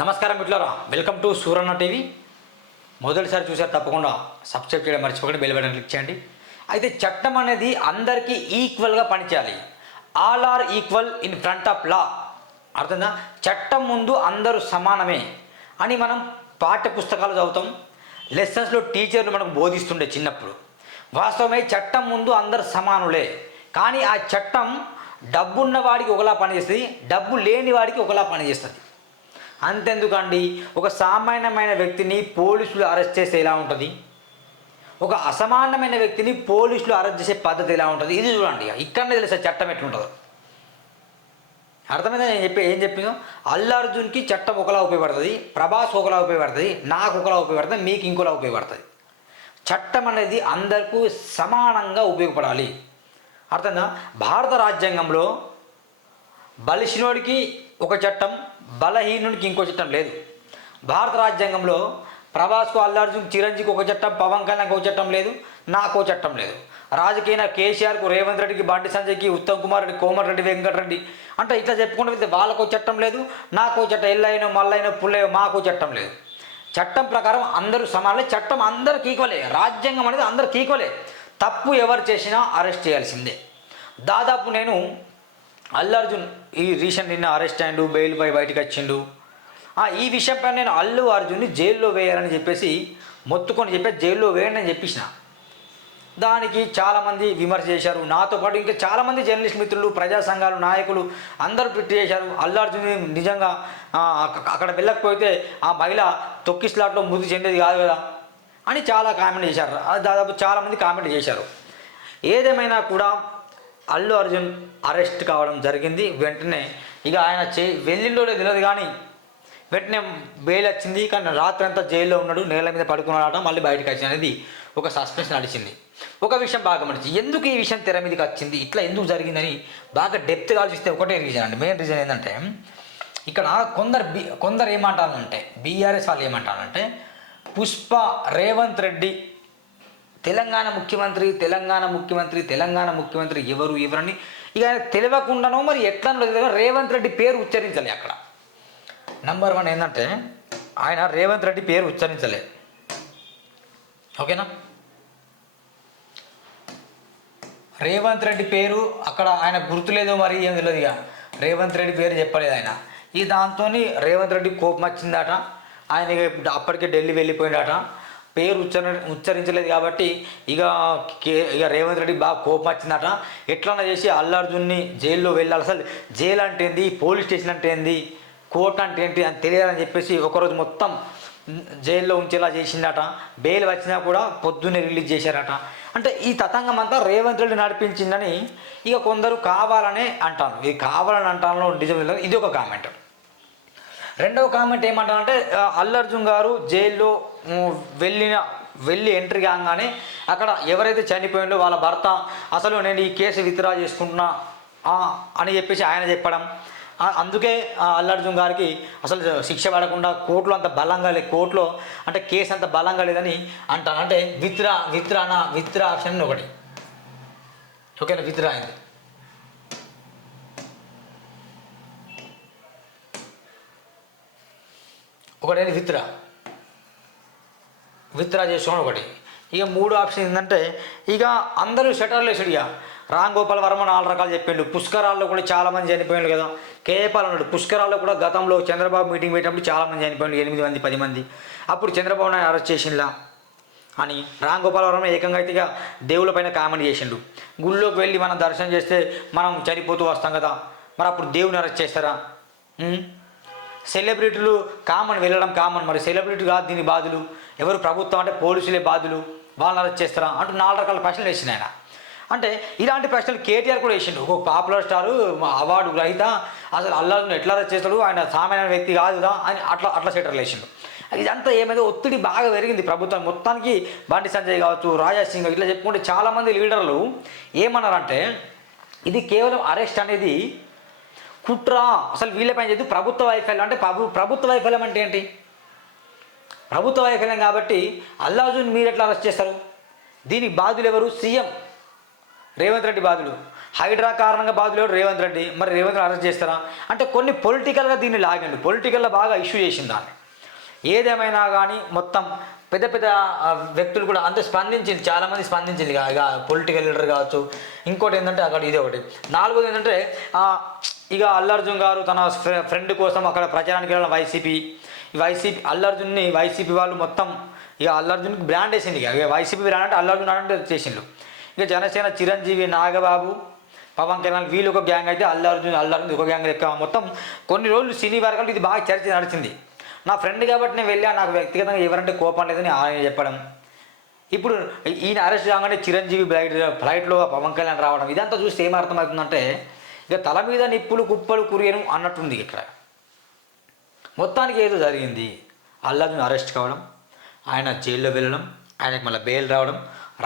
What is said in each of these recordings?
నమస్కారం మిట్లారా welcome to Suranna TV. మొదటిసారి చూసారు తప్పకుండా సబ్స్క్రైబ్ చేయడం మర్చిపోకండి బెల్ బటన్ క్లిక్ చేయండి. అయితే చట్టం అనేది అందరికీ ఈక్వల్గా పనిచేయాలి. All are equal in front of law అర్థంగా చట్టం ముందు అందరూ సమానమే అని మనం పాఠ్య పుస్తకాలు చదువుతాం లెసన్స్లో టీచర్లు మనకు బోధిస్తుండే చిన్నప్పుడు. వాస్తవమే చట్టం ముందు అందరు సమానులే. కానీ ఆ చట్టం డబ్బున్న వాడికి ఒకలా పనిచేస్తుంది డబ్బు లేని వాడికి ఒకలా పనిచేస్తుంది. అంతెందుకండి? ఒక సామాన్యమైన వ్యక్తిని పోలీసులు అరెస్ట్ చేస్తే ఎలా ఉంటుంది? ఒక అసమానమైన వ్యక్తిని పోలీసులు అరెస్ట్ చేసే పద్ధతి ఎలా ఉంటుంది? ఇది చూడండి ఇక్కడనే తెలుసా చట్టం ఎట్లుంటుందో. అర్థమైందా? నేను చెప్పి ఏం చెప్పిన? అల్లు అర్జున్కి చట్టం ఒకలా ఉపయోగపడుతుంది ప్రభాస్ ఒకలా ఉపయోగపడుతుంది నాకు ఒకలా ఉపయోగపడుతుంది మీకు ఇంకోలా ఉపయోగపడుతుంది. చట్టం అనేది అందరికీ సమానంగా ఉపయోగపడాలి. అర్థంగా భారత రాజ్యాంగంలో బలిసినోడికి ఒక చట్టం బలహీనుడికి ఇంకో చట్టం లేదు. భారత రాజ్యాంగంలో ప్రభాస్కు అల్లార్జున్ చిరంజీకి ఒక చట్టం పవన్ కళ్యాణ్కి ఒక చట్టం లేదు నాకు చట్టం లేదు. రాజకీయ కేసీఆర్కు రేవంత్ రెడ్డికి బండి సంజయ్కి ఉత్తమ్ కుమార్ రెడ్డి కోమటిరెడ్డి వెంకటరెడ్డి అంటే ఇట్లా చెప్పుకుంటే వెళ్తే వాళ్ళకో చట్టం లేదు నాకో చట్టం ఎల్లైన మల్లైన పుల్లయ్య మాకు చట్టం లేదు. చట్టం ప్రకారం అందరూ సమానలే చట్టం అందరికి ఈక్వలే రాజ్యాంగం అనేది అందరికి ఈక్వలే. తప్పు ఎవరు చేసినా అరెస్ట్ చేయాల్సిందే. దాదాపు నేను అర్జున్ ఈ రీసెంట్ నిన్న అరెస్ట్ అయ్యిండు బెయిల్ పై బయటకు వచ్చిండు. ఆ, ఈ విషయంపై నేను అల్లు అర్జున్ని జైల్లో వేయాలని చెప్పేసి మొత్తుకొని చెప్పి జైల్లో వేయండి అని చెప్పేసిన. దానికి చాలామంది విమర్శ చేశారు. నాతో పాటు ఇంకా చాలామంది జర్నలిస్ట్ మిత్రులు ప్రజా సంఘాలు నాయకులు అందరూ ట్వీట్ చేశారు. అల్లు అర్జున్ నిజంగా అక్కడ వెళ్ళకపోతే ఆ మహిళ తొక్కిస్లాట్లో మృతి చెందేది కాదు కదా అని చాలా కామెంట్ చేశారు. అది దాదాపు చాలామంది కామెంట్ చేశారు. ఏదేమైనా కూడా అల్లు అర్జున్ అరెస్ట్ కావడం జరిగింది. వెంటనే ఇక ఆయన చే వెళ్ళిండో తెలియదు కానీ వెంటనే బెయిల్ వచ్చింది. కానీ రాత్రి అంతా జైల్లో ఉన్నాడు. నేల మీద పడుకున్నాడట. మళ్ళీ బయటకు వచ్చింది అనేది ఒక సస్పెన్స్ నడిచింది. ఒక విషయం బాగా గమనించి ఎందుకు ఈ విషయం తెర మీదకి వచ్చింది? ఇట్లా ఎందుకు జరిగిందని బాగా డెప్త్గా ఆలోచిస్తే ఒకటే రీజన్ అండి. మెయిన్ రీజన్ ఏంటంటే ఇక్కడ కొందరు బి కొందరు ఏమంటారంటే బీఆర్ఎస్ వాళ్ళు ఏమంటారంటే పుష్ప రేవంత్ రెడ్డి తెలంగాణ ముఖ్యమంత్రి తెలంగాణ ముఖ్యమంత్రి తెలంగాణ ముఖ్యమంత్రి ఎవరు ఎవరని ఇక తెలియకుండానో మరి ఎట్లా రేవంత్ రెడ్డి పేరు ఉచ్చరించాలి అక్కడ. నంబర్ వన్ ఏంటంటే ఆయన రేవంత్ రెడ్డి పేరు ఉచ్చరించలే. ఓకేనా? రేవంత్ రెడ్డి పేరు అక్కడ ఆయన గుర్తులేదో మరి ఏం తెలియదు ఇక. రేవంత్ రెడ్డి పేరు చెప్పలేదు ఆయన. ఈ దాంతో రేవంత్ రెడ్డి కోపం వచ్చిందట. ఆయన అప్పటికే ఢిల్లీ వెళ్ళిపోయిందట. పేరు ఉచ్చరణ ఉచ్చరించలేదు కాబట్టి ఇక కే ఇక రేవంత్ రెడ్డి బాగా కోపం వచ్చిందట. ఎట్లన్నా చేసి అల్లు అర్జున్ని జైల్లో వెళ్ళాలి. అసలు జైలు అంటే ఏంది? పోలీస్ స్టేషన్ అంటే ఏంది? కోర్టు అంటే ఏంటి అని తెలియాలని చెప్పేసి ఒకరోజు మొత్తం జైల్లో ఉంచేలా చేసిందట. బెయిల్ వచ్చినా కూడా పొద్దున్నే రిలీజ్ చేశారట. అంటే ఈ తతంగం అంతా రేవంత్ రెడ్డి నడిపించిందని ఇక కొందరు కావాలనే అంటాను ఇది కావాలని అంటాను నిజం ఇది ఒక కామెంట్. రెండవ కామెంట్ ఏమంటారంటే ఆ, గారు జైల్లో వెళ్ళిన వెళ్ళి ఎంట్రీ కాగానే అక్కడ ఎవరైతే చనిపోయిందో వాళ్ళ భర్త అసలు నేను ఈ కేసు విత్డ్రా చేసుకుంటున్నా అని చెప్పేసి ఆయన చెప్పడం. అందుకే ఆ, గారికి అసలు శిక్ష పడకుండా కోర్టులో అంత బలంగా లేదు కోర్టులో అంటే కేసు అంత బలంగా లేదని అంటాను. అంటే విత్రా విత్రాన విత్రా ఆప్షన్ ఒకటి. ఓకేనా? విత్డ్రా అయింది. ఒకటి విత్డ్రా విత్డ్రా చేసుకోవడం ఒకటి. ఇక మూడు ఆప్షన్ ఏంటంటే ఇక అందరూ షటర్లు వేసాడు ఇక రామ్ గోపాల్ వర్మ నాలుగు రకాలు చెప్పిండు. పుష్కరాల్లో కూడా చాలామంది చనిపోయిండు కదా. కేపాల్ అన్నాడు పుష్కరాల్లో కూడా గతంలో చంద్రబాబు మీటింగ్ పెట్టినప్పుడు చాలామంది చనిపోయిండు ఎనిమిది మంది పది మంది. అప్పుడు చంద్రబాబు నాయుడు అరెస్ట్ చేసిండ్లా? అని రామ్ గోపాల్ వర్మ ఏకంగా అయితే ఇక దేవుళ్ళ పైన కామెంట్ చేసిండు. గుళ్ళోకి వెళ్ళి మనం దర్శనం చేస్తే మనం చనిపోతూ వస్తాం కదా. మరి అప్పుడు దేవుని అరెస్ట్ చేస్తారా? సెలబ్రిటీలు కామన్ వెళ్ళడం కామన్ మరి సెలబ్రిటీ కాదు దీని బాధలు. ఎవరు ప్రభుత్వం అంటే పోలీసులే బాధలు వాళ్ళని అరెస్ట్ చేస్తారా అంటూ నాలుగు రకాల ప్రశ్నలు వేసిన ఆయన. అంటే ఇలాంటి ప్రశ్నలు కేటీఆర్ కూడా వేసిండు. ఒక పాపులర్ స్టారు మా అవార్డు గ్రహీత అసలు అల్లాను ఎట్లా చేస్తాడు ఆయన సామాన్య వ్యక్తి కాదు కదా అని అట్లా అట్లా సెటర్లు వేసిండు. ఇదంతా ఏమైందో ఒత్తిడి బాగా పెరిగింది ప్రభుత్వం. మొత్తానికి బండి సంజయ్ కావచ్చు రాజా సింగ్ ఇట్లా చెప్పుకుంటే చాలామంది లీడర్లు ఏమన్నారంటే ఇది కేవలం అరెస్ట్ అనేది కుట్ర? అసలు వీళ్ళపైన చేసి ప్రభుత్వ వైఫల్యం అంటే ప్రభు ప్రభుత్వ వైఫల్యం అంటే ఏంటి? ప్రభుత్వ వైఫల్యం కాబట్టి అల్లాజున్ మీరు ఎట్లా అరెస్ట్ చేస్తారు? దీనికి బాధ్యులు ఎవరు? సీఎం రేవంత్ రెడ్డి బాధుడు హైడ్రా కారణంగా బాధలేడు రేవంత్ రెడ్డి. మరి రేవంత్ రెడ్డి అరెస్ట్ చేస్తారా? అంటే కొన్ని పొలిటికల్గా దీన్ని లాగండి. పొలిటికల్లో బాగా ఇష్యూ చేసింది దాన్ని ఏదేమైనా కానీ మొత్తం పెద్ద పెద్ద వ్యక్తులు కూడా అంతే స్పందించింది. చాలామంది స్పందించింది. ఇక పొలిటికల్ లీడర్ కావచ్చు. ఇంకోటి ఏంటంటే అక్కడ ఇది ఒకటి. నాలుగోది ఏంటంటే ఇక అల్లర్జున్ గారు తన ఫ్రెండ్ కోసం అక్కడ ప్రచారానికి వెళ్ళిన వైసీపీ. వైసీపీ అల్లర్జున్ని వైసీపీ వాళ్ళు మొత్తం ఇక అల్లర్జున్కి బ్రాండ్ వేసింది ఇక. వైసీపీ బ్రాండ్ అంటే అల్లర్జున్ అంటే చేసిండ్రు. ఇక జనసేన చిరంజీవి నాగబాబు పవన్ కళ్యాణ్ వీళ్ళు ఒక గ్యాంగ్ అయితే అల్లర్జున్ అల్లర్జున్ అల్లు ఒక గ్యాంగ్ లెక్క. మొత్తం కొన్ని రోజులు సినీ వర్గాలు ఇది బాగా చర్చ నడిచింది. నా ఫ్రెండ్ కాబట్టి నేను వెళ్ళా నాకు వ్యక్తిగతంగా ఎవరంటే కోపం లేదని ఆయన చెప్పడం. ఇప్పుడు ఈయన అరెస్ట్ కాగానే చిరంజీవి ఫ్లైట్ ఫ్లైట్లో పవన్ కళ్యాణ్ రావడం ఇదంతా చూస్తే ఏమర్థమవుతుందంటే అర్థమవుతుందంటే ఇక తల మీద నిప్పులు కుప్పలు కురియను అన్నట్టుంది ఇక్కడ. మొత్తానికి ఏదో జరిగింది. అల్లాజున్ అరెస్ట్ కావడం ఆయన జైల్లో వెళ్ళడం ఆయనకు మళ్ళీ బెయిల్ రావడం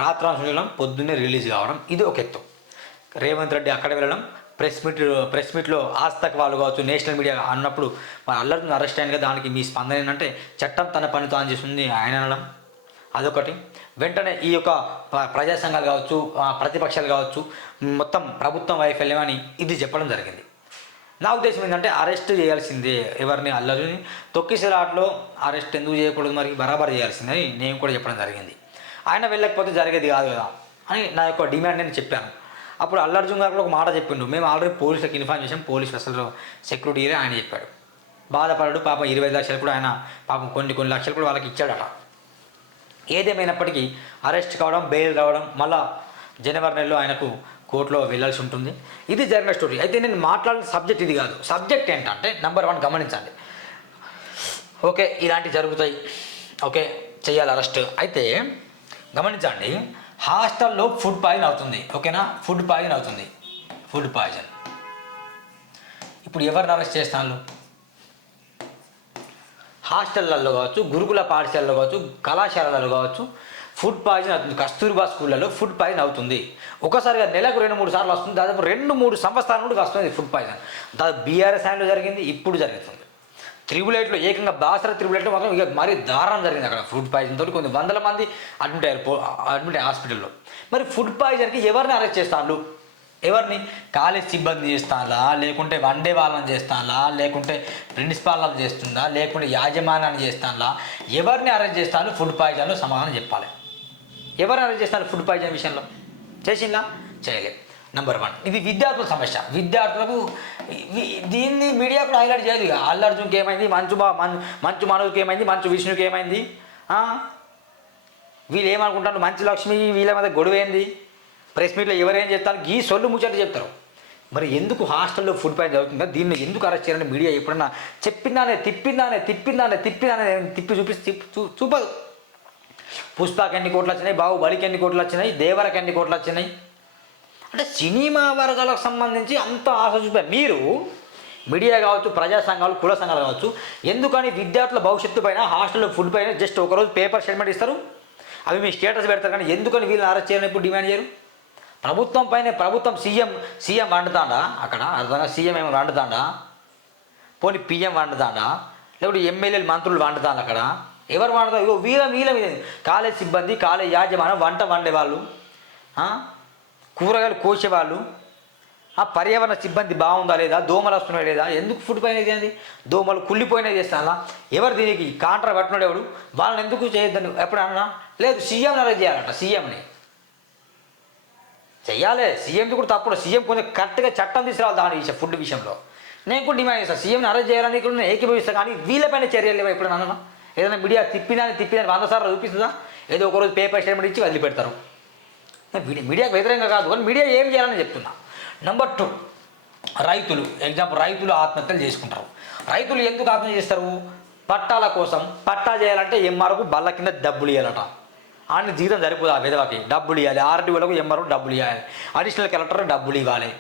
రాత్రాంశం వెళ్ళడం పొద్దున్నే రిలీజ్ కావడం ఇది ఒక ఎత్తు. రేవంత్ రెడ్డి అక్కడ వెళ్ళడం ప్రెస్ మీట్ ప్రెస్ మీట్లో ఆస్తక్ వాళ్ళు కావచ్చు నేషనల్ మీడియా అన్నప్పుడు మరి అల్లర్ని అరెస్ట్ అయిన కదా దానికి మీ స్పందన ఏంటంటే చట్టం తన పని తాను చేస్తుంది ఆయన అనడం. అదొకటి. వెంటనే ఈ యొక్క ప్రజా సంఘాలు కావచ్చు ప్రతిపక్షాలు కావచ్చు మొత్తం ప్రభుత్వం వైఫల్యం అని ఇది చెప్పడం జరిగింది. నా ఉద్దేశం ఏంటంటే అరెస్ట్ చేయాల్సిందే ఎవరిని అల్లరిని. తొక్కిసలాట్లో అరెస్ట్ ఎందుకు చేయకూడదు మరి? బరాబర్ చేయాల్సిందని నేను కూడా చెప్పడం జరిగింది. ఆయన వెళ్ళకపోతే జరిగేది కాదు కదా అని నా యొక్క డిమాండ్ నేను చెప్పాను. అప్పుడు అల్లర్జున్ గారు కూడా ఒక మాట చెప్పిండు. మేము ఆల్రెడీ పోలీసులకు ఇన్ఫార్మ్ చేసాం పోలీసు అసలు సెక్యూరిటీ ఆయన చెప్పాడు. బాధపడాడు. పాపం ఇరవై లక్షలు కూడా ఆయన పాపం కొన్ని కొన్ని లక్షలు కూడా వాళ్ళకి ఇచ్చాడట. ఏదేమైనప్పటికీ అరెస్ట్ కావడం బెయిల్ రావడం మళ్ళా జనవరి నెలలో ఆయనకు కోర్టులో వెళ్ళాల్సి ఉంటుంది. ఇది జరిగిన స్టోరీ. అయితే నేను మాట్లాడిన సబ్జెక్ట్ ఇది కాదు. సబ్జెక్ట్ ఏంటంటే నెంబర్ వన్ గమనించండి. ఓకే ఇలాంటివి జరుగుతాయి. ఓకే చేయాలి అరెస్ట్. అయితే గమనించండి హాస్టల్లో ఫుడ్ పాయిజన్ అవుతుంది. ఓకేనా? ఫుడ్ పాయిజన్ అవుతుంది. Food poison. ఇప్పుడు ఎవరిని అరెస్ట్ చేస్తాను హాస్టళ్ళల్లో కావచ్చు గురుకుల పాఠశాలలో కావచ్చు కళాశాలలో కావచ్చు ఫుడ్ పాయిజన్ అవుతుంది. కస్తూర్బా స్కూళ్ళలో ఫుడ్ పాయిజన్ అవుతుంది. ఒకసారిగా నెలకు రెండు మూడు సార్లు వస్తుంది. దాదాపు రెండు మూడు సంవత్సరాల నుండి వస్తుంది ఫుడ్ పాయిజన్. దాదాపు బీఆర్ఎస్ హ్యాండ్లో జరిగింది ఇప్పుడు జరుగుతుంది. త్రిబులైట్లో ఎయిట్లో ఏకంగా బాసర త్రిబుల్ మాత్రం ఇక మరీ దారుణం జరిగింది అక్కడ ఫుడ్ పాయిజన్ తోటి. కొన్ని వందల మంది అడ్మిట్ అయ్యారు అడ్మిట్ అయ్యారు హాస్పిటల్లో. మరి ఫుడ్ పాయిజన్కి ఎవరిని అరెస్ట్ చేస్తాను ఎవరిని? కాలేజ్ సిబ్బంది చేస్తాలా లేకుంటే వన్డే వాళ్ళని చేస్తాలా లేకుంటే ప్రిన్సిపాల్ చేస్తుందా? లేకుంటే యాజమాన్యాన్ని చేస్తాలా ఎవరిని అరెస్ట్ చేస్తాను ఫుడ్ పాయిజన్లో సమాధానం చెప్పాలి. ఎవరిని అరెస్ట్ చేస్తాను ఫుడ్ పాయిజన్ విషయంలో? చేసిందా? చేయలేదు. నెంబర్ వన్ ఇది విద్యార్థుల సమస్య. విద్యార్థులకు దీన్ని మీడియా కూడా హైలైట్ చేయదు ఇక. అల్లర్జున్కి ఏమైంది? మంచు బా- మన్ మంచు మనోజ్కి ఏమైంది మంచు విష్ణుకి ఏమైంది వీళ్ళు ఏమనుకుంటారు? మంచు లక్ష్మి వీళ్ళ మీద గొడవ ఏంది ప్రెస్ మీట్లో ఎవరేం చెప్తారు? ఈ సొల్లు ముచ్చట చెప్తారు. మరి ఎందుకు హాస్టల్లో ఫుడ్ పాయిజన్ అవుతుందా దీన్ని ఎందుకు అరెస్ట్ చేయాలని మీడియా ఎప్పుడన్నా చెప్పిందానే తిప్పిందానే తిప్పిందానే తిప్పిందానే తిప్పి చూపిస్తే చూ- చూపదు. పుష్పకి ఎన్ని కోట్లు వచ్చినాయి బాహుబలికి ఎన్ని కోట్లు వచ్చినాయి దేవరకి ఎన్ని కోట్లు వచ్చినాయి అంటే సినిమా వర్గాలకు సంబంధించి అంత ఆశ చూపారు మీరు మీడియా కావచ్చు ప్రజా సంఘాలు కుల సంఘాలు కావచ్చు ఎందుకని విద్యార్థుల భవిష్యత్తు పైన హాస్టల్లో ఫుడ్ పైన జస్ట్ ఒకరోజు పేపర్ స్టేట్మెంట్ ఇస్తారు? అవి మీ స్టేటస్ పెడతారు కానీ ఎందుకని వీళ్ళని అరెస్ట్ చేయాలని ఇప్పుడు డిమాండ్ చేయరు? ప్రభుత్వం పైనే ప్రభుత్వం సీఎం సీఎం వండుతాడా? అక్కడ అర్థంగా సీఎం ఏమో వండుతాడా? పోనీ పిఎం వండుతాడా? లేకపోతే ఎమ్మెల్యేలు మంత్రులు వండుతాను అక్కడ? ఎవరు వండుతారు? ఇగో వీళ్ళ వీళ్ళ మీద. కాలేజ్ సిబ్బంది కాలేజ్ యాజమాన్యం వంట వండేవాళ్ళు కూరగాయలు కోసేవాళ్ళు. ఆ పర్యావరణ సిబ్బంది బాగుందా లేదా? దోమలు వస్తున్నాయి లేదా? ఎందుకు ఫుడ్ పైన ఇది ఏంది? దోమలు కుళ్ళిపోయినది చేస్తానా ఎవరు దీనికి కాంట్రా పట్టినాడు ఎవడు? వాళ్ళని ఎందుకు చేయొద్దని ఎప్పుడు అన్నా లేదు సీఎం అరెస్ట్ చేయాలంట సీఎంని. చెయ్యాలి. సీఎంది కూడా తప్పుడు సీఎం కొంచెం కరెక్ట్గా చట్టం తీసుకురావాలి దాని విషయం ఫుడ్ విషయంలో. నేను కూడా డిమాండ్ చేస్తాను సీఎంని అరెస్ట్ చేయాలని కూడా నేను ఏకీభవిస్తాను కానీ వీళ్ళపైన చర్యలు లేవా ఇప్పుడు నన్ను ఏదైనా మీడియా తిప్పినాని తిప్పినా వంద సార్లు చూపిస్తుందా? ఏదో ఒకరోజు పేపర్ స్టేట్మెంట్ ఇచ్చి వదిలిపెడతారు. నేను మీడియాకు వ్యతిరేకంగా కాదు. కానీ మీడియా ఏం చేయాలని చెప్తున్నా? నెంబర్ టూ రైతులు ఎగ్జాంపుల్ రైతులు ఆత్మహత్యలు చేసుకుంటారు. రైతులు ఎందుకు ఆత్మహత్య చేస్తారు? పట్టాల కోసం పట్టా చేయాలంటే ఎంఆర్కు బల్ల కింద డబ్బులు ఇవ్వాలట ఆయన జీతం సరిపోదు ఆ విధవకి డబ్బులు ఇవ్వాలి ఆర్డీఓలకు ఎంఆర్ఓ డబ్బులు ఇవ్వాలి అడిషనల్ కలెక్టర్ డబ్బులు ఇవ్వాలి.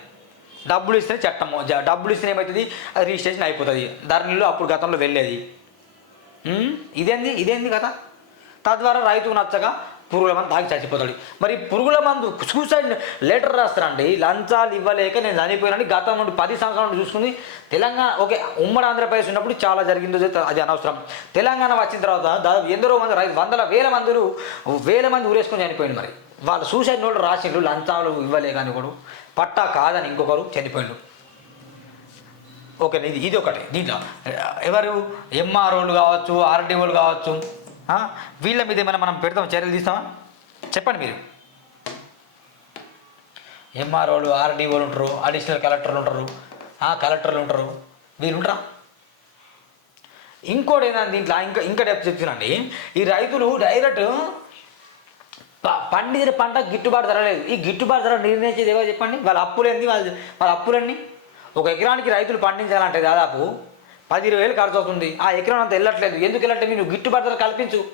డబ్బులు ఇస్తే చట్టం డబ్బులు ఇస్తే ఏమవుతుంది అది రిజిస్ట్రేషన్ అయిపోతుంది. ధరణిలో అప్పుడు గతంలో వెళ్ళేది. ఇదేంది? ఇదేంది కదా తద్వారా రైతుకు నచ్చక పురుగుల మందు తాగి చచ్చిపోతాడు. మరి పురుగుల మందు సూసైడ్ లెటర్ రాస్తారండి. లంచాలు ఇవ్వలేక నేను చనిపోయానని గతం నుండి పది సంవత్సరాల నుండి చూసుకుని తెలంగాణ ఓకే ఉమ్మడి ఆంధ్రప్రదేశ్ ఉన్నప్పుడు చాలా జరిగిందో అది అనవసరం. తెలంగాణ వచ్చిన తర్వాత దాదాపు ఎందరో మంది రైతు వందల వేల మందులు వేల మంది ఊరేసుకొని చనిపోయింది మరి. వాళ్ళు సూసైడ్ నోట్ రాసిండ్రు లంచాలు ఇవ్వలే కానీ కూడా. పట్టా కాదని ఇంకొకరు చనిపోయిండు. ఓకే ఇది ఇది ఒకటి. దీంట్లో ఎవరు? ఎంఆర్ఓలు కావచ్చు ఆర్డీఓలు కావచ్చు వీళ్ళ మీద ఏమైనా మనం పెడతాం చర్యలు తీస్తామా? చెప్పండి మీరు. ఎంఆర్ఓలు ఆర్డీఓలు ఉంటారు అడిషనల్ కలెక్టర్లు ఉంటారు. ఆ కలెక్టర్లు ఉంటారు. వీళ్ళు ఉంటారా? ఇంకోటి ఏంటంటే దీంట్లో? ఇంకా ఇంకా డెప్ చెప్తున్నాండి ఈ రైతులు డైరెక్ట్ ప- పండించిన పంట గిట్టుబాటు ధర లేదు. ఈ గిట్టుబాటు ధర నిర్ణయించేది ఏవో చెప్పండి? వాళ్ళ అప్పులేంది వాళ్ళ వాళ్ళ అప్పులన్నీ ఒక ఎకరానికి రైతులు పండించాలంటే దాదాపు పది ఇరవై వేలు ఖర్చు అవుతుంది. ఆ ఎకరం అంతా వెళ్ళట్లేదు. ఎందుకు వెళ్ళట్లేదు? నువ్వు గిట్టుబాటు ధర కల్పించు.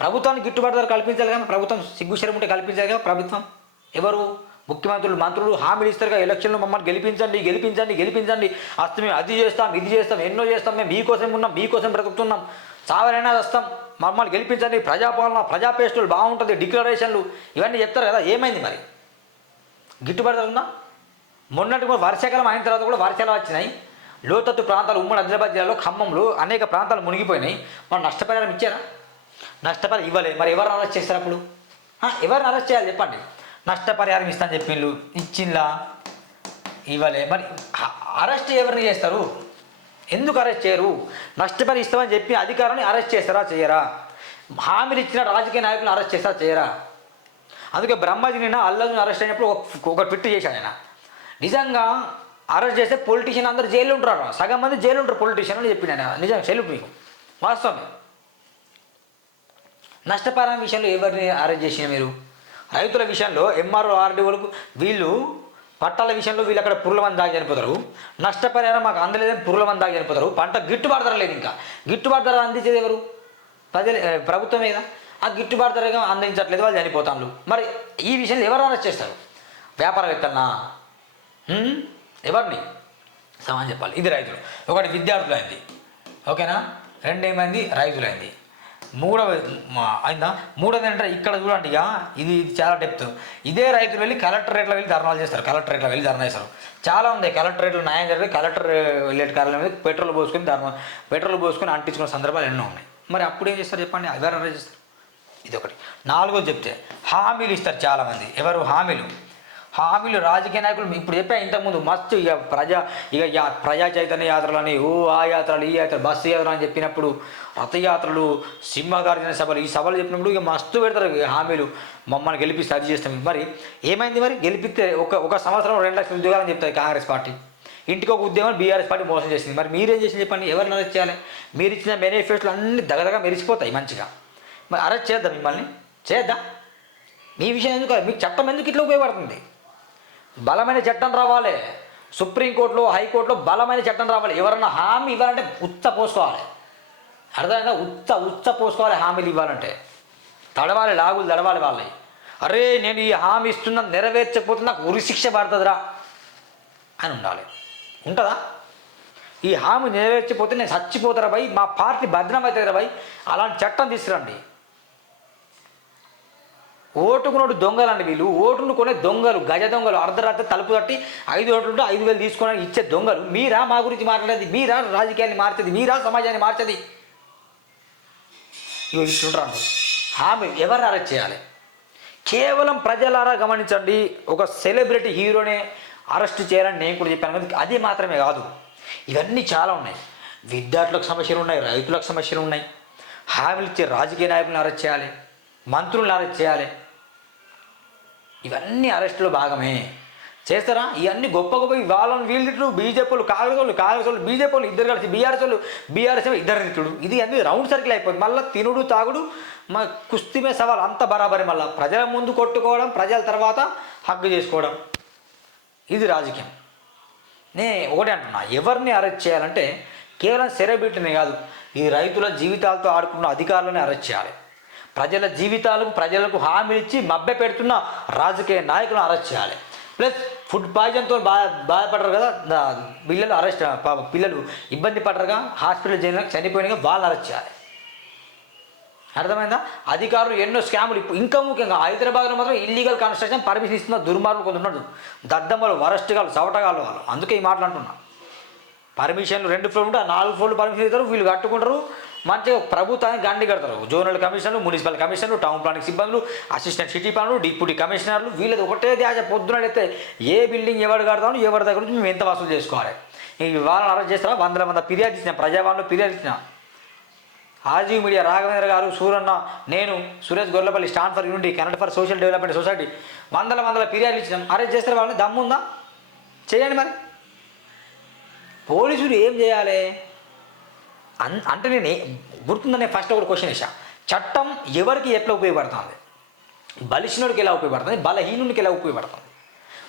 ప్రభుత్వానికి గిట్టుబాటు ధర కల్పించాలి కానీ ప్రభుత్వం సిగ్గుశరం ఉంటే కల్పించాలి కదా ప్రభుత్వం. ఎవరు? ముఖ్యమంత్రులు మంత్రులు హామీలు ఇస్తారుగా ఎలక్షన్లో మమ్మల్ని గెలిపించండి గెలిపించండి గెలిపించండి. అస్తు మేము అది చేస్తాం ఇది చేస్తాం ఎన్నో చేస్తాం. మేము మీకోసం ఉన్నాం మీకోసం బ్రతుకుతున్నాం. చావరైనా వస్తాం. మమ్మల్ని గెలిపించండి. ప్రజాపాలన ప్రజాపేస్టులు బాగుంటుంది. డిక్లరేషన్లు ఇవన్నీ చెప్తారు కదా. ఏమైంది మరి? గిట్టుబాటు ధర ఉందా? మొన్నటి కూడా వర్షాకాలం అయిన తర్వాత కూడా వర్షాలు వచ్చినాయి. లోతత్తు ప్రాంతాలు ఉమ్మడి ఆదిలాబాద్ జిల్లాలో ఖమ్మంలో అనేక ప్రాంతాలు మునిగిపోయినాయి. మనం నష్టపరిహారం ఇచ్చారా? నష్టపరిహారం ఇవ్వలేదు. మరి ఎవరు అరెస్ట్ చేస్తారు అప్పుడు? ఎవరిని అరెస్ట్ చేయాలి చెప్పండి. నష్టపరిహారం ఇస్తాను చెప్పిండ్రు ఇచ్చిండ్లా? ఇవ్వలే. మరి అరెస్ట్ ఎవరిని చేస్తారు? ఎందుకు అరెస్ట్ చేయరు? నష్టపరి ఇస్తామని చెప్పి అధికారాన్ని అరెస్ట్ చేస్తారా చేయరా? హామీలు ఇచ్చిన రాజకీయ నాయకులను అరెస్ట్ చేస్తారా చేయరా? అందుకే బ్రహ్మాజీ నిన్న అల్లజుని అరెస్ట్ అయినప్పుడు ఒక ట్విట్ చేశాను ఆయన నిజంగా అరెస్ట్ చేస్తే పొలిటీషియన్ అందరూ జైలు ఉంటారు సగం మంది జైలు ఉంటారు పొలిటీషియన్ అని చెప్పిన ఆయన నిజంగా సెల్ఫ్ మీకు. వాస్తవమే నష్టపరం విషయంలో ఎవరిని అరెస్ట్ చేసిన మీరు? రైతుల విషయంలో ఎంఆర్ఓ ఆర్డీఓలకు వీళ్ళు పట్టాల విషయంలో వీళ్ళు అక్కడ పుర్ల మంది దాగి చనిపోతారు. నష్టపరిహారం మాకు అందలేదని పుర్ల మంది దాగి చనిపోతారు. పంట గిట్టుబాటు ధర లేదు ఇంకా. గిట్టుబాటు ధర అందించేది ఎవరు? ప్రజలు ప్రభుత్వం మీద. ఆ గిట్టుబాటు ధరగా అందించట్లేదు వాళ్ళు చనిపోతాను మరి ఈ విషయంలో ఎవరు అరెస్ట్ చేస్తారు? వ్యాపారవేత్తలనా ఎవరిని? సమానం చెప్పాలి. ఇది రైతులు. ఒకటి విద్యార్థులైంది. ఓకేనా? రెండేమైంది? రైతులైంది. మూడవ అయిందా? మూడవది అంటే ఇక్కడ చూడండి ఇక ఇది చాలా డెప్త్ ఇదే రైతులు వెళ్ళి కలెక్టరేట్లో వెళ్ళి ధర్నాలు చేస్తారు. కలెక్టరేట్లో వెళ్ళి ధర్నా చేస్తారు. చాలా ఉంది. కలెక్టరేట్లో న్యాయం జరిగి కలెక్టర్ వెళ్ళేట కార్యాలయం మీద పెట్రోల్ పోసుకొని ధర్మ పెట్రోల్ పోసుకొని అంటించుకున్న సందర్భాలు ఎన్నో ఉన్నాయి. మరి అప్పుడు ఏం చేస్తారు చెప్పండి? అవేర్నెస్ చేస్తారు. ఇది ఒకటి నాలుగోది చెప్తే హామీలు ఇస్తారు చాలామంది. ఎవరు? హామీలు. హామీలు రాజకీయ నాయకులు ఇప్పుడు చెప్పా ఇంతకుముందు మస్తు ఇక ప్రజా ఇక ప్రజా చైతన్య యాత్రలని ఓ ఆ యాత్రలు ఈ యాత్ర బస్సు యాత్ర అని చెప్పినప్పుడు రథయాత్రలు సింహగార్జన సభలు ఈ సభలు చెప్పినప్పుడు ఇక మస్తు పెడతారు ఇక హామీలు. మమ్మల్ని గెలిపిస్తే అది చేస్తాం. మరి ఏమైంది మరి? గెలిపిస్తే ఒక ఒక సంవత్సరం రెండు లక్షల ఉద్యోగాలని చెప్తారు కాంగ్రెస్ పార్టీ. ఇంటికి ఒక ఉద్యమం బీఆర్ఎస్ పార్టీ మోసం చేసింది. మరి మీరేం చేసింది చెప్పండి? ఎవరిని అరెస్ట్ చేయాలి? మీరు ఇచ్చిన మేనిఫెస్టోలు అన్ని దగదగా మెరిసిపోతాయి మంచిగా. మరి అరెస్ట్ చేద్దాం మిమ్మల్ని. చేద్దాం. మీ విషయం ఎందుకు? మీకు చట్టం ఎందుకు ఇట్లా ఉపయోగపడుతుంది? బలమైన చట్టం రావాలి. సుప్రీంకోర్టులో హైకోర్టులో బలమైన చట్టం రావాలి. ఎవరన్నా హామీ ఇవ్వాలంటే ఉత్త పోసుకోవాలి. అర్థమైందా? ఉత్త ఉత్త పోసుకోవాలి హామీలు ఇవ్వాలంటే. తడవాలి లాగులు తడవాలి వాళ్ళవి అరే నేను ఈ హామీ ఇస్తున్నా నెరవేర్చకపోతే నాకు ఉరిశిక్ష పడుతుందిరా అని ఉండాలి. ఉంటుందా? ఈ హామీ నెరవేర్చకపోతే నేను చచ్చిపోతారా భయ్ మా పార్టీ భద్రం అవుతుందిరా భయ్ అలాంటి చట్టం తీసుకురండి. ఓటుకున్నోడు దొంగలండి వీళ్ళు. ఓటును కొనే దొంగలు గజ దొంగలు అర్ధరాత్రి తలుపు తట్టి ఐదు ఓట్లుంటే ఐదు వేలు తీసుకోవడానికి ఇచ్చే దొంగలు. మీరా మా గురించి మాట్లాడేది? మీరా రాజకీయాన్ని మార్చేది? మీరా సమాజాన్ని మార్చేది? ఇగో ఇట్లుంటారండి హామీ ఎవరు అరెస్ట్ చేయాలి? కేవలం ప్రజలారా గమనించండి. ఒక సెలబ్రిటీ హీరోనే అరెస్ట్ చేయాలని నేను కూడా చెప్పాను. కదా అది మాత్రమే కాదు. ఇవన్నీ చాలా ఉన్నాయి. విద్యార్థులకు సమస్యలు ఉన్నాయి రైతులకు సమస్యలు ఉన్నాయి. హామీలు ఇచ్చే రాజకీయ నాయకులను అరెస్ట్ చేయాలి. మంత్రులను అరెస్ట్ చేయాలి? ఇవన్నీ అరెస్టులో భాగమే. చేస్తారా? ఇవన్నీ గొప్ప గొప్ప వాళ్ళని వీళ్ళు తిట్లు బీజేపీ వాళ్ళు కాంగ్రెస్ వాళ్ళు కాంగ్రెస్ వాళ్ళు బీజేపీ వాళ్ళు ఇద్దరు కలిసి బీఆర్ఎస్ వాళ్ళు బీఆర్ఎస్ ఇద్దరు తిట్టుడు. ఇది అన్ని రౌండ్ సర్కిల్ అయిపోయింది. మళ్ళీ తినుడు తాగుడు మా కుస్తీమే సవాల్. అంత బరాబరి మళ్ళీ ప్రజల ముందు కొట్టుకోవడం ప్రజల తర్వాత హక్కు చేసుకోవడం. ఇది రాజకీయం. నే ఒకటే అంటున్నా. ఎవరిని అరెస్ట్ చేయాలంటే కేవలం సెలబ్రిటీనే కాదు ఈ రైతుల జీవితాలతో ఆడుకున్న అధికారులని అరెస్ట్ చేయాలి. ప్రజల జీవితాలకు ప్రజలకు హామీ ఇచ్చి మభ్య పెడుతున్న రాజకీయ నాయకులను అరెస్ట్ చేయాలి. ప్లస్ ఫుడ్ పాయిజన్తో బాధ బాధపడరు కదా పిల్లలు అరెస్ట్ పిల్లలు ఇబ్బంది పడరుగా హాస్పిటల్ చేరిన చనిపోయినగా వాళ్ళు అరెస్ట్ చేయాలి. అర్థమైందా? అధికారులు ఎన్నో స్కాములు ఇప్పుడు ఇంకా ముఖ్యంగా హైదరాబాద్లో మాత్రం ఇల్లీగల్ కన్స్ట్రక్షన్ పర్మిషన్ ఇస్తున్న దుర్మార్గులు కొంత దద్దమ్మలు వరస్ట్గాలు చవటగాళ్ళు వాళ్ళు. అందుకే ఈ మాటలు అంటున్నా. పర్మిషన్లు రెండు ఫ్లోర్లు ఉంటే నాలుగు ఫ్లోర్లు పర్మిషన్ ఇస్తారు వీళ్ళు కట్టుకుంటారు. మంచిగా ప్రభుత్వానికి గండి కడతారు. జోనల్ కమిషనర్లు మున్సిపల్ కమిషనర్లు టౌన్ ప్లానింగ్ సిబ్బందులు అసిస్టెంట్ సిటీ ప్లాన్లు డిప్యూటీ కమిషనర్లు వీళ్ళది ఒకటే ధ్యాస. పొద్దున అయితే ఏ బిల్డింగ్ ఎవరు కడతామో ఎవరి దగ్గర నుంచి మేము ఎంత వసూలు చేసుకోవాలి? ఈ వాళ్ళని అరెస్ట్ చేస్తారా? వందల మంది ఫిర్యాదు ఇచ్చిన ప్రజావాళ్ళు ఫిర్యాదు ఇచ్చిన. ఆజీవ్ మీడియా రాఘవేంద్ర గారు సూరన్న నేను Suresh Gorlapalli stand for unity Canada for social development society వందల వందల ఫిర్యాదులు ఇచ్చినాం. అరెస్ట్ చేస్తారు వాళ్ళని? దమ్ముందా? చేయండి మరి. పోలీసులు ఏం చేయాలి? అంటే నేను గుర్తుందనే ఫస్ట్ ఒకటి క్వశ్చన్ వేసా చట్టం ఎవరికి ఎట్లా ఉపయోగపడుతుంది? బలిష్ణుడికి ఎలా ఉపయోగపడుతుంది? బలహీనుడికి ఎలా ఉపయోగపడుతుంది?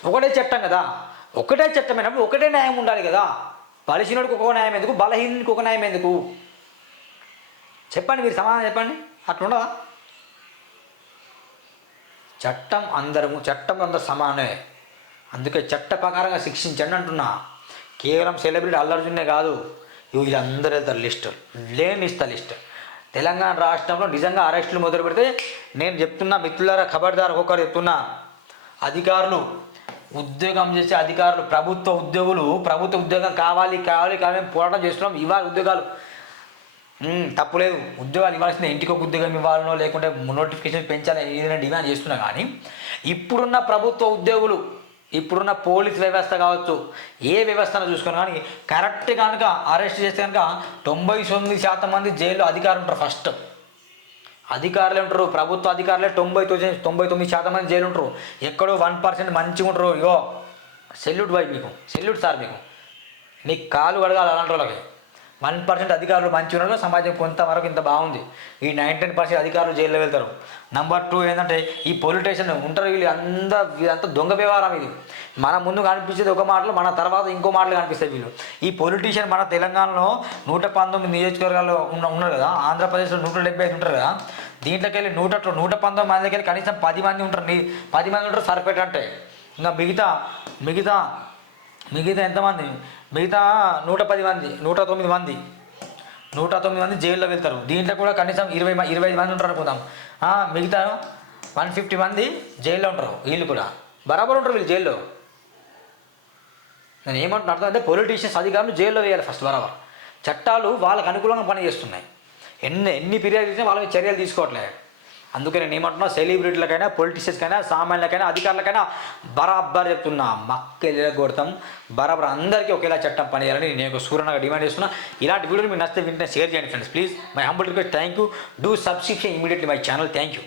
ఒకటే చట్టం కదా. ఒకటే చట్టమైనప్పుడు ఒకటే న్యాయం ఉండాలి కదా. బలిసినోడికి ఒక న్యాయం ఎందుకు? బలహీనుడికి ఒక న్యాయం ఎందుకు? చెప్పండి మీరు సమాధానం చెప్పండి. అట్లా ఉండదా? చట్టం అందరము చట్టం అందరు సమానమే. అందుకే చట్ట ప్రకారంగా శిక్షించండి అంటున్నా. కేవలం సెలబ్రిటీ అల్లర్జునే కాదు. వీళ్ళందరూ వెళ్తారు లిస్ట్. లేని ఇస్తా లిస్ట్. తెలంగాణ రాష్ట్రంలో నిజంగా అరెస్టులు మొదలు పెడితే నేను చెప్తున్నా మిత్రులారా ఖబర్దారు ఒక్కొక్కరు చెప్తున్నా. అధికారులు ఉద్యోగం చేసే అధికారులు ప్రభుత్వ ఉద్యోగులు ప్రభుత్వ ఉద్యోగం కావాలి కావాలి కావాలి పోరాటం చేస్తున్నాం. ఇవాళ ఉద్యోగాలు. తప్పులేదు ఉద్యోగాలు ఇవ్వాల్సిన ఇంటికి ఒక ఉద్యోగం ఇవ్వాలనో లేకుంటే నోటిఫికేషన్ పెంచాలని ఏదైనా డిమాండ్ చేస్తున్నా కానీ ఇప్పుడున్న ప్రభుత్వ ఉద్యోగులు ఇప్పుడున్న పోలీస్ వ్యవస్థ కావచ్చు ఏ వ్యవస్థను చూసుకున్నా కానీ కరెక్ట్ కనుక అరెస్ట్ చేస్తే కనుక తొంభై తొమ్మిది శాతం మంది జైల్లో అధికారులు ఉంటారు ఫస్ట్ అధికారులు ఉంటారు ప్రభుత్వ అధికారులే తొంభై తొమ్మిది తొంభై తొమ్మిది శాతం మంది జైలు ఉంటారు. ఎక్కడో వన్ పర్సెంట్ మంచిగా ఉంటారు ఇగో సెల్యూట్ బాయ్ మీకు సెల్యూట్ సార్ మీకు. నీకు కాలు కడగాలి అలాంటి వాళ్ళకి. వన్ పర్సెంట్ అధికారులు మంచి ఉండడం సమాజం కొంతవరకు ఇంత బాగుంది. ఈ నైన్టీన్ పర్సెంట్ అధికారులు జైల్లో వెళ్తారు. నెంబర్ టూ ఏంటంటే ఈ పొలిటీషియన్ ఉంటారు వీళ్ళు అంత వీళ్ళంతా దొంగ వ్యవహారం ఇది. మన ముందు కనిపించేది ఒక మాటలు మన తర్వాత ఇంకో మాటలు కనిపిస్తాయి వీళ్ళు. ఈ పొలిటీషియన్ మన తెలంగాణలో నూట పంతొమ్మిది నియోజకవర్గాల్లో ఉన్న ఉన్నారు కదా ఆంధ్రప్రదేశ్లో నూట డెబ్బై ఐదు ఉంటారు కదా దీంట్లోకి వెళ్ళి నూట నూట పంతొమ్మిది మంది దగ్గర కనీసం పది మంది ఉంటారు పది మంది ఉంటారు సరిపెట్టంటే. ఇంకా మిగతా మిగతా మిగతా ఎంతమంది? మిగతా నూట పది మంది నూట తొమ్మిది మంది నూట తొమ్మిది మంది జైల్లో వెళ్తారు. దీంట్లో కూడా కనీసం ఇరవై ఇరవై ఐదు మంది ఉంటారు అనుకుందాం. మిగతా వన్ ఫిఫ్టీ మంది జైల్లో ఉంటారు వీళ్ళు కూడా. బరాబర్ ఉంటారు వీళ్ళు జైల్లో. నేను ఏమంటున్నా అర్థం అంటే పొలిటీషియన్స్ అధికారులు జైల్లో వేయాలి ఫస్ట్ బరాబర్. చట్టాలు వాళ్ళకు అనుకూలంగా పనిచేస్తున్నాయి. ఎన్ని ఎన్ని ఫిర్యాదు చేసినా వాళ్ళ చర్యలు తీసుకోవట్లేదు అందుకే నేను ఏమంటున్నా సెలబ్రిటీలకైనా పొలిటీషియన్స్కైనా సామాన్యులకైనా అధికారులకైనా బరాబర్ చెప్తున్నా మక్క కొడతాం. బరాబర్ అందరికీ ఒకేలా చట్టం పనిచేయాలని నేను ఒక సూర్యనగా డిమాండ్ చేస్తున్నా. ఇలాంటి వీడియోలు మీరు నచ్చితే వింటే షేర్ చేయండి friends please my humble request thank you do subscription immediately my channel thank you